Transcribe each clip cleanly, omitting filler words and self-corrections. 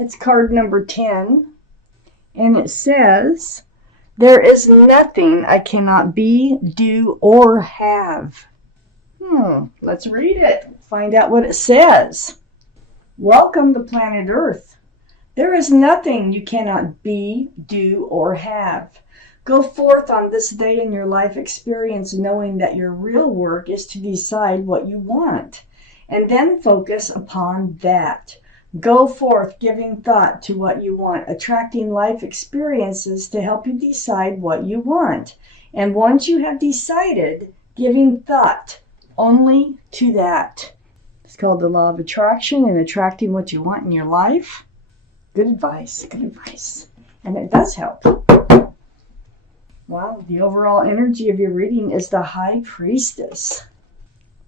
It's card number 10, and it says, there is nothing I cannot be, do, or have. Let's read it. Find out what it says. Welcome to planet Earth. There is nothing you cannot be, do, or have. Go forth on this day in your life experience knowing that your real work is to decide what you want, and then focus upon that. Go forth giving thought to what you want, attracting life experiences to help you decide what you want. And once you have decided, giving thought only to that. It's called the law of attraction and attracting what you want in your life. Good advice, good advice. And it does help. Wow, the overall energy of your reading is the High Priestess.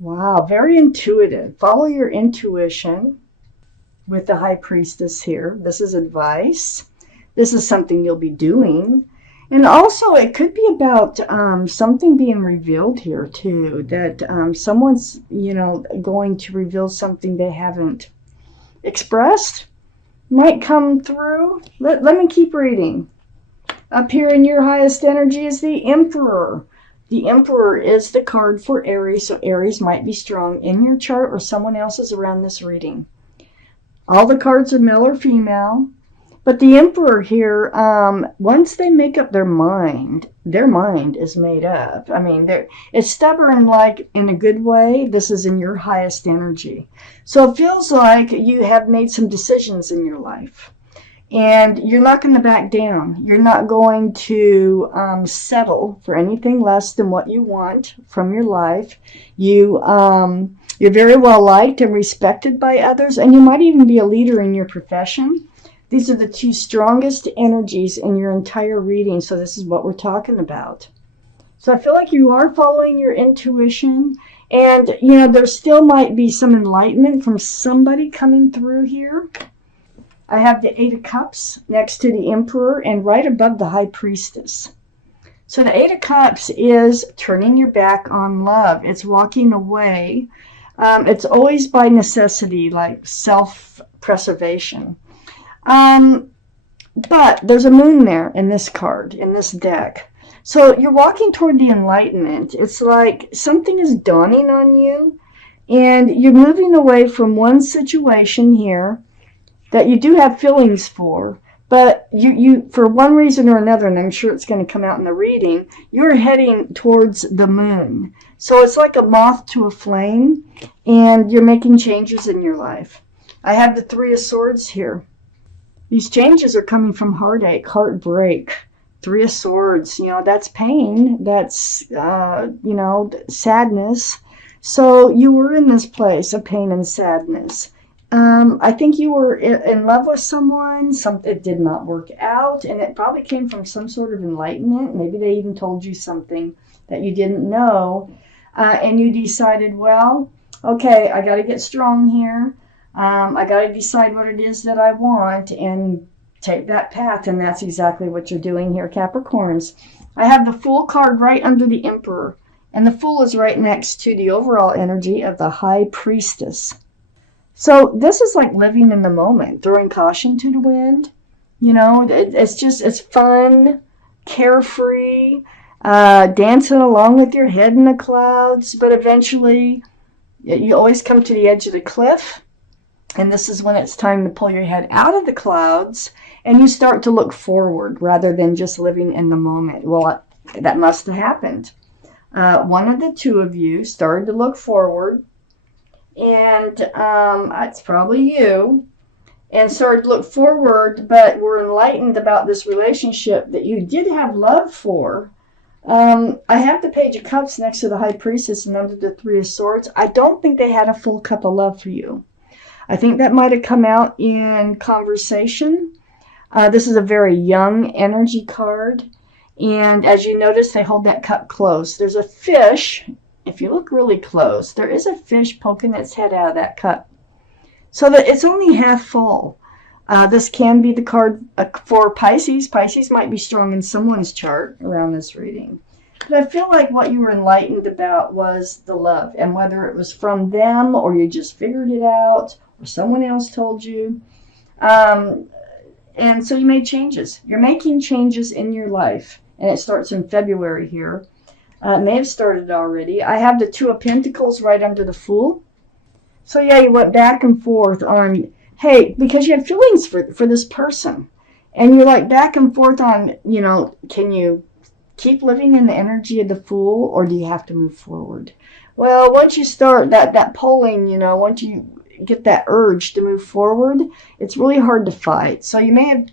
Wow, very intuitive. Follow your intuition with the High Priestess here. This is advice. This is something you'll be doing. And also, it could be about something being revealed here, too. That someone's, going to reveal something they haven't expressed. Might come through. Let me keep reading. Up here in your highest energy is the Emperor. The Emperor is the card for Aries, so Aries might be strong in your chart or someone else's around this reading. All the cards are male or female, but the Emperor here, once they make up their mind is made up. I mean, it's stubborn, like in a good way. This is in your highest energy. So it feels like you have made some decisions in your life. And you're not going to back down. You're not going to settle for anything less than what you want from your life. You're very well liked and respected by others, and you might even be a leader in your profession. These are the two strongest energies in your entire reading, so this is what we're talking about. So I feel like you are following your intuition, and there still might be some enlightenment from somebody coming through here. I have the Eight of Cups next to the Emperor and right above the High Priestess. So the Eight of Cups is turning your back on love. It's walking away. It's always by necessity, like self-preservation. But there's a moon there in this card, in this deck. So you're walking toward the enlightenment. It's like something is dawning on you, and you're moving away from one situation here that you do have feelings for, but you for one reason or another, and I'm sure it's going to come out in the reading, you're heading towards the moon. So it's like a moth to a flame, and you're making changes in your life. I have the Three of Swords here. These changes are coming from heartache, heartbreak. Three of Swords, that's pain, that's, sadness. So you were in this place of pain and sadness. I think you were in love with someone, it did not work out, and it probably came from some sort of enlightenment. Maybe they even told you something that you didn't know, and you decided, well, okay, I got to get strong here. I got to decide what it is that I want and take that path, and that's exactly what you're doing here, Capricorns. I have the Fool card right under the Emperor, and the Fool is right next to the overall energy of the High Priestess. So this is like living in the moment, throwing caution to the wind. It's fun, carefree, dancing along with your head in the clouds. But eventually, you always come to the edge of the cliff. And this is when it's time to pull your head out of the clouds and you start to look forward rather than just living in the moment. Well, that must have happened. One of the two of you started to look forward. And it's probably you, and started to look forward, but were enlightened about this relationship that you did have love for. I have the Page of Cups next to the High Priestess and under the Three of Swords. I don't think they had a full cup of love for you. I think that might have come out in conversation. This is a very young energy card, and as you notice, they hold that cup close. There's a fish. If you look really close, there is a fish poking its head out of that cup. So that it's only half full. This can be the card for Pisces. Pisces might be strong in someone's chart around this reading. But I feel like what you were enlightened about was the love. And whether it was from them or you just figured it out or someone else told you, And so you made changes. You're making changes in your life. And it starts in February here. It may have started already. I have the Two of Pentacles right under the Fool. So yeah, you went back and forth on, hey, because you have feelings for this person. And you're like back and forth on, can you keep living in the energy of the Fool, or do you have to move forward? Well, once you start that polling, once you get that urge to move forward, it's really hard to fight. So you may have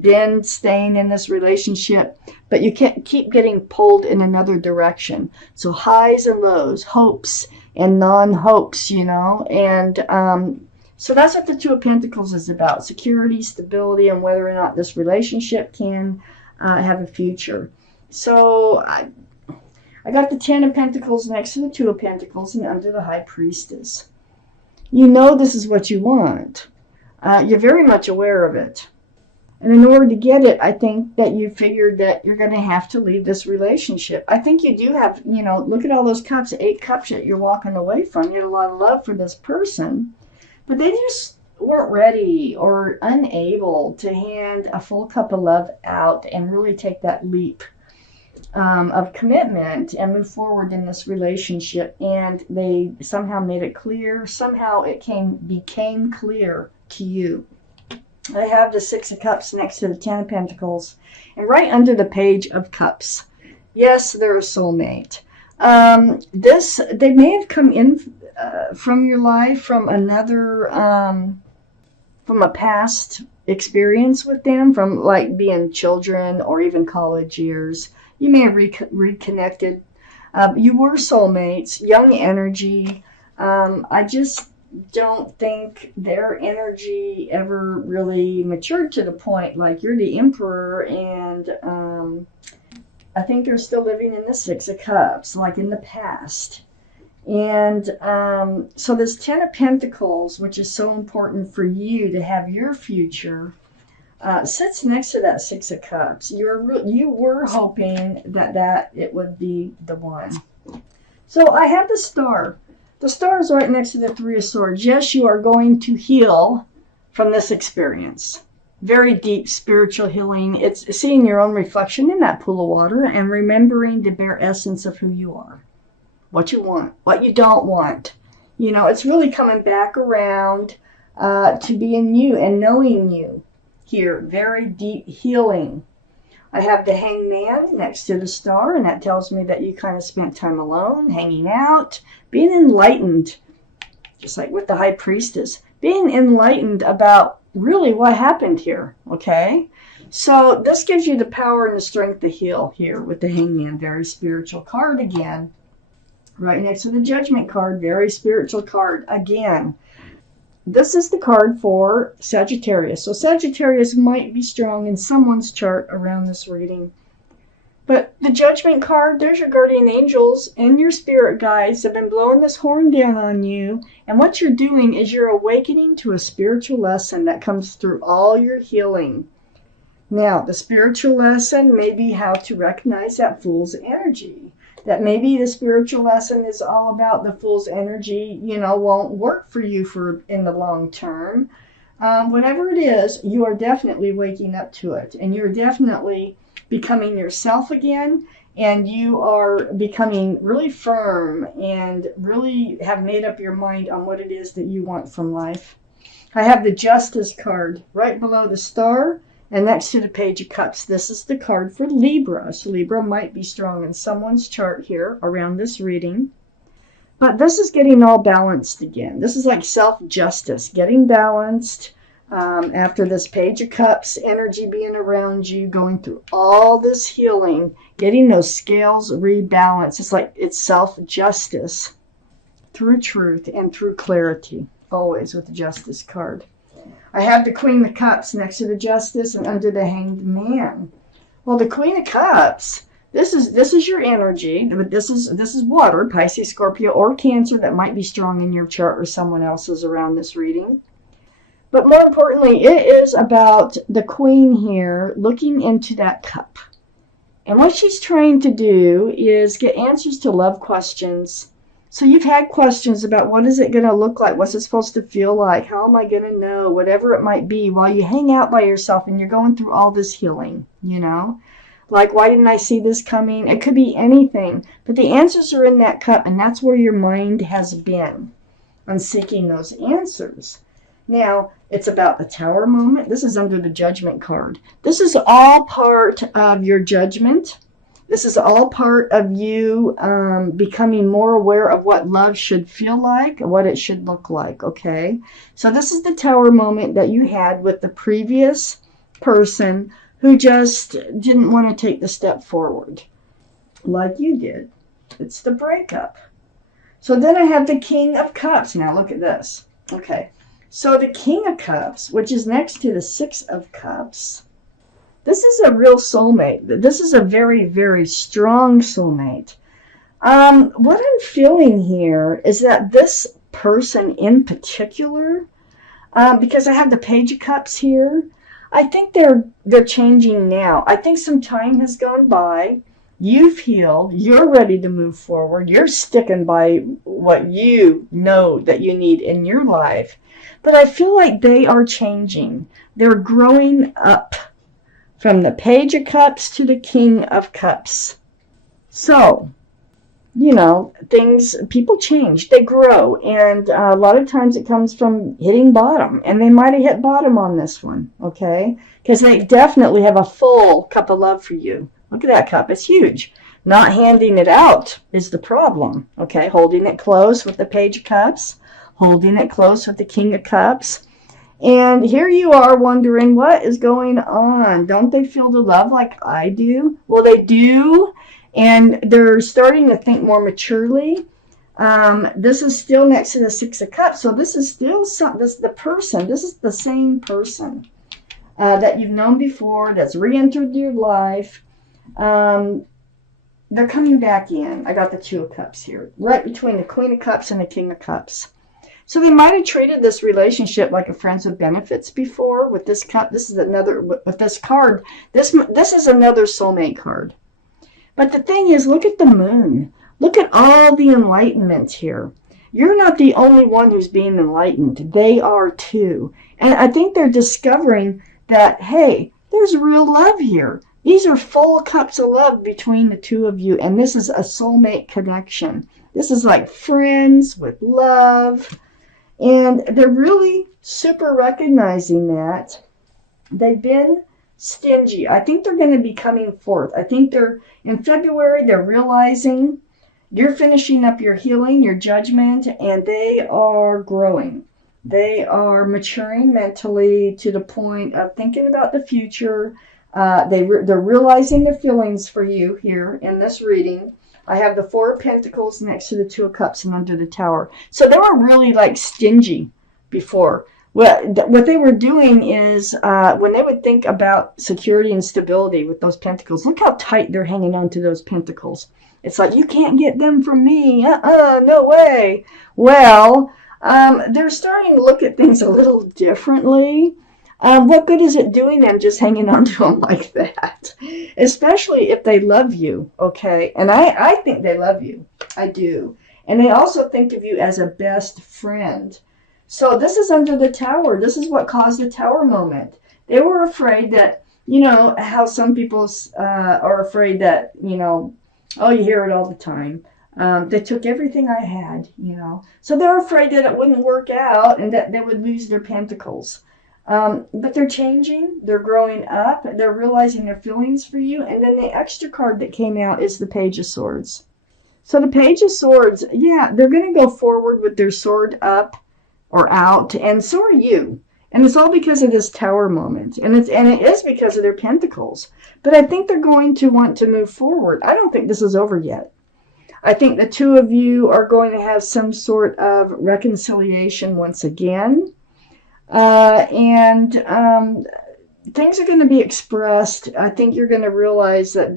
been staying in this relationship, but you can't keep getting pulled in another direction. So highs and lows, hopes and non-hopes, and so that's what the Two of Pentacles is about: security, stability, and whether or not this relationship can have a future. So I got the Ten of Pentacles next to the Two of Pentacles and under the High Priestess. You know this is what you want. You're very much aware of it. And in order to get it, I think that you figured that you're going to have to leave this relationship. I think you do have, look at all those cups, 8 cups that you're walking away from. You had a lot of love for this person, but they just weren't ready or unable to hand a full cup of love out and really take that leap of commitment and move forward in this relationship. And they somehow made it clear. Somehow it became clear to you. I have the Six of Cups next to the Ten of Pentacles, and right under the Page of Cups. Yes, they're a soulmate. They may have come in from your life from another, from a past experience with them, from like being children or even college years. You may have reconnected. You were soulmates, young energy. I just don't think their energy ever really matured to the point like you're the Emperor, and I think they're still living in the Six of Cups, like in the past. And so this Ten of Pentacles, which is so important for you to have your future, sits next to that Six of Cups. You were hoping that it would be the one. So I have the Star. The Star is right next to the Three of Swords. Yes, you are going to heal from this experience. Very deep spiritual healing. It's seeing your own reflection in that pool of water and remembering the bare essence of who you are. What you want, what you don't want. It's really coming back around to being you and knowing you here. Very deep healing. I have the Hangman next to the Star, and that tells me that you kind of spent time alone, hanging out, being enlightened, just like with the High Priestess, being enlightened about really what happened here, okay? So this gives you the power and the strength to heal here with the Hangman. Very spiritual card again. Right next to the Judgment card, very spiritual card again. This is the card for Sagittarius. So Sagittarius might be strong in someone's chart around this reading. But the Judgment card, there's your guardian angels and your spirit guides have been blowing this horn down on you. And what you're doing is you're awakening to a spiritual lesson that comes through all your healing. Now, the spiritual lesson may be how to recognize that Fool's energy. That maybe the spiritual lesson is all about the Fool's energy, won't work for you in the long term. Whatever it is, you are definitely waking up to it. And you're definitely becoming yourself again. And you are becoming really firm and really have made up your mind on what it is that you want from life. I have the Justice card right below the Star. And next to the Page of Cups, this is the card for Libra. So Libra might be strong in someone's chart here around this reading. But this is getting all balanced again. This is like self-justice, getting balanced after this Page of Cups, energy being around you, going through all this healing, getting those scales rebalanced. It's like it's self-justice through truth and through clarity, always with the Justice card. I have the Queen of Cups next to the Justice and under the Hanged Man. Well, the Queen of Cups, this is your energy, but this is water, Pisces, Scorpio, or Cancer that might be strong in your chart or someone else's around this reading. But more importantly, it is about the Queen here looking into that cup. And what she's trying to do is get answers to love questions So you've had questions about what is it going to look like? What's it supposed to feel like? How am I going to know? Whatever it might be while you hang out by yourself and you're going through all this healing, you know? Like, why didn't I see this coming? It could be anything. But the answers are in that cup, and that's where your mind has been on seeking those answers. Now, it's about the Tower moment. This is under the Judgment card. This is all part of your judgment. This is all part of you becoming more aware of what love should feel like, what it should look like, okay? So this is the Tower moment that you had with the previous person who just didn't want to take the step forward like you did. It's the breakup. So then I have the King of Cups. Now look at this. Okay, so the King of Cups, which is next to the Six of Cups, this is a real soulmate. This is a very, very strong soulmate. What I'm feeling here is that this person in particular, because I have the Page of Cups here, I think they're changing now. I think some time has gone by. You've healed. You're ready to move forward. You're sticking by what you know that you need in your life. But I feel like they are changing. They're growing up from the Page of Cups to the King of Cups. So, you know, people change, they grow, and a lot of times it comes from hitting bottom, and they might have hit bottom on this one, okay? Because they definitely have a full cup of love for you. Look at that cup, it's huge. Not handing it out is the problem, okay? Holding it close with the Page of Cups, holding it close with the King of Cups. And here you are wondering, what is going on? Don't they feel the love like I do? Well, they do, and they're starting to think more maturely. This is still next to the Six of Cups, so this is still this is the same person that you've known before, that's re-entered your life. They're coming back in. I got the Two of Cups here, right between the Queen of Cups and the King of Cups. So they might have treated this relationship like a friends with benefits before with this cup. This is another, with this card, this is another soulmate card. But the thing is, look at the moon. Look at all the enlightenment here. You're not the only one who's being enlightened. They are too. And I think they're discovering that, hey, there's real love here. These are full cups of love between the two of you. And this is a soulmate connection. This is like friends with love. And they're really super recognizing that they've been stingy. I think they're going to be coming forth. I think in February, they're realizing you're finishing up your healing, your judgment, and they are growing. They are maturing mentally to the point of thinking about the future. They're realizing their feelings for you here in this reading. I have the Four of Pentacles next to the Two of Cups and under the Tower. So they were really like stingy before. What they were doing is when they would think about security and stability with those pentacles, look how tight they're hanging on to those pentacles. It's like, you can't get them from me. No way. Well, they're starting to look at things a little differently. What good is it doing them just hanging on to them like that? Especially if they love you, okay? And I think they love you. I do. And they also think of you as a best friend. So this is under the Tower. This is what caused the Tower moment. They were afraid that, you know, how some people are afraid that, you know, oh, you hear it all the time. They took everything I had, you know. So they're afraid that it wouldn't work out and that they would lose their pentacles. But they're changing, they're growing up, they're realizing their feelings for you. And then the extra card that came out is the Page of Swords. So the Page of Swords, yeah, they're going to go forward with their sword up or out, and so are you. And it's all because of this Tower moment. And it is because of their pentacles. But I think they're going to want to move forward. I don't think this is over yet. I think the two of you are going to have some sort of reconciliation once again. And things are going to be expressed. I think you're going to realize that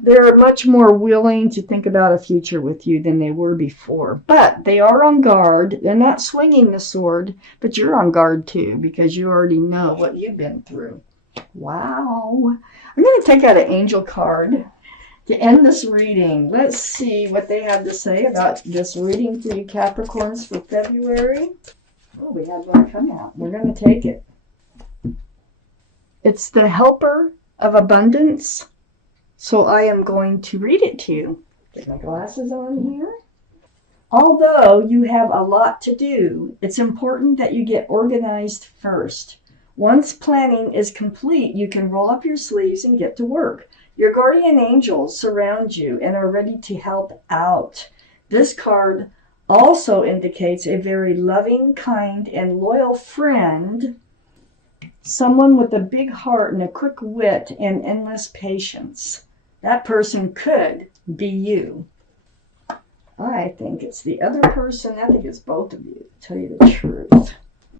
they're much more willing to think about a future with you than they were before. But they are on guard. They're not swinging the sword, but you're on guard too, because you already know what you've been through. Wow. I'm going to take out an angel card To end this reading, let's see what they have to say about this reading for you Capricorns for February. Oh, we had one come out. We're going to take it. It's the Helper of Abundance. So I am going to read it to you. Get my glasses on here. Although you have a lot to do, it's important that you get organized first. Once planning is complete, you can roll up your sleeves and get to work. Your guardian angels surround you and are ready to help out. This card also indicates a very loving, kind, and loyal friend, someone with a big heart and a quick wit and endless patience. That person could be you. I think it's the other person. I think it's both of you, to tell you the truth.